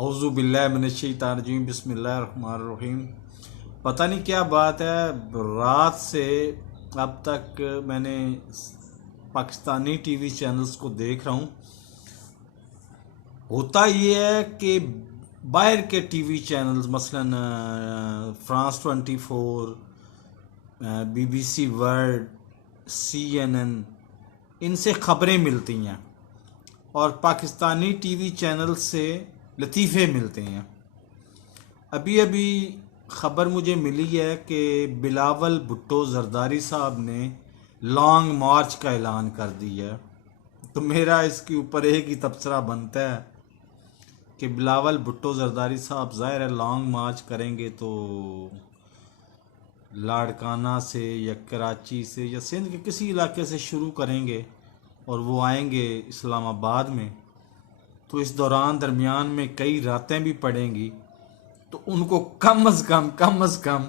औज़ु बिल्लाहि मिनश्शैतानिर्रजीम बिस्मिल्लाहिर्रहमानिर्रहीम। पता नहीं क्या बात है, रात से अब तक मैंने पाकिस्तानी टीवी चैनल्स को देख रहा हूँ। होता ये है कि बाहर के टीवी चैनल्स मसलन France 24, BBC वर्ल्ड, CNN, इनसे ख़बरें मिलती हैं और पाकिस्तानी टीवी चैनल से लतीफ़े मिलते हैं। अभी अभी ख़बर मुझे मिली है कि बिलावल भुट्टो जरदारी साहब ने लॉन्ग मार्च का ऐलान कर दिया है। तो मेरा इसके ऊपर एक ही तबसरा बनता है कि बिलावल भुट्टो जरदारी साहब ज़ाहिर है लॉन्ग मार्च करेंगे तो लाड़काना से या कराची से या सिंध के किसी इलाके से शुरू करेंगे और वो आएंगे इस्लामाबाद में। तो इस दौरान दरमियान में कई रातें भी पड़ेंगी, तो उनको कम अज़ कम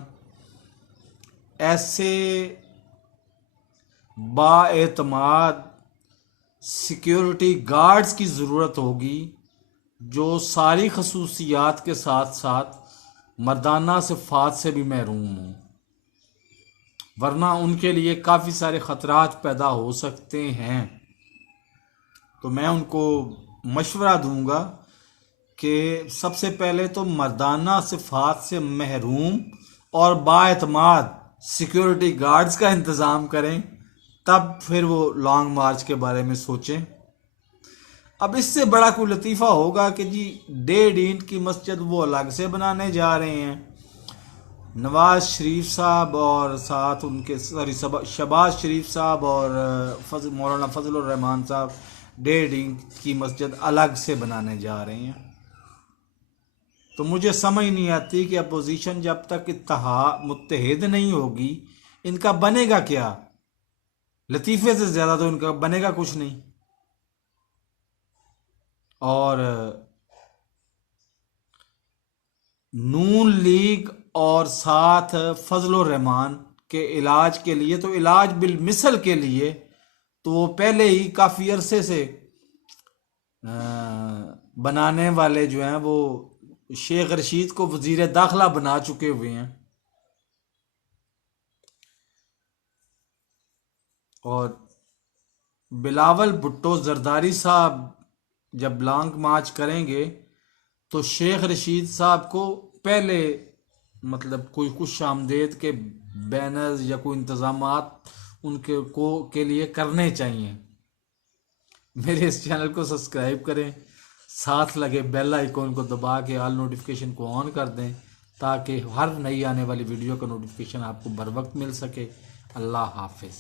ऐसे बाएतमाद सिक्योरिटी गार्ड्स की ज़रूरत होगी जो सारी खसूसियात के साथ साथ मर्दाना सिफ़ात से भी महरूम हों, वरना उनके लिए काफ़ी सारे ख़तरात पैदा हो सकते हैं। तो मैं उनको मशवरा दूंगा कि सबसे पहले तो मर्दाना सिफ़ात से महरूम और बाएतमाद सिक्योरिटी गार्ड्स का इंतज़ाम करें, तब फिर वो लॉन्ग मार्च के बारे में सोचें। अब इससे बड़ा कोई लतीफ़ा होगा कि जी 1.5 इंच की मस्जिद वो अलग से बनाने जा रहे हैं। नवाज शरीफ साहब और साथ उनके शहबाज शरीफ साहब और मौलाना फजलुर रहमान साहब 1.5 इंच की मस्जिद अलग से बनाने जा रहे हैं। तो मुझे समझ नहीं आती कि अपोजिशन जब तक मुत्तहिद नहीं होगी, इनका बनेगा क्या? लतीफ़े से ज़्यादा तो इनका बनेगा कुछ नहीं। और नून लीग और साथ फजलुर रहमान के इलाज के लिए, तो इलाज बिल मिसल के लिए तो वो पहले ही काफ़ी अरसे से बनाने वाले जो हैं वो शेख रशीद को वजीर दाखिला बना चुके हुए हैं। और बिलावल भुट्टो जरदारी साहब जब लॉन्ग मार्च करेंगे तो शेख रशीद साहब को पहले मतलब कोई कुछ आमदेद के बैनर्स या कोई इंतज़ामात उनके के लिए करने चाहिए। मेरे इस चैनल को सब्सक्राइब करें, साथ लगे बेल आइकॉन को दबा के ऑल नोटिफिकेशन को ऑन कर दें ताकि हर नई आने वाली वीडियो का नोटिफिकेशन आपको बर वक्त मिल सके। अल्लाह हाफिज़।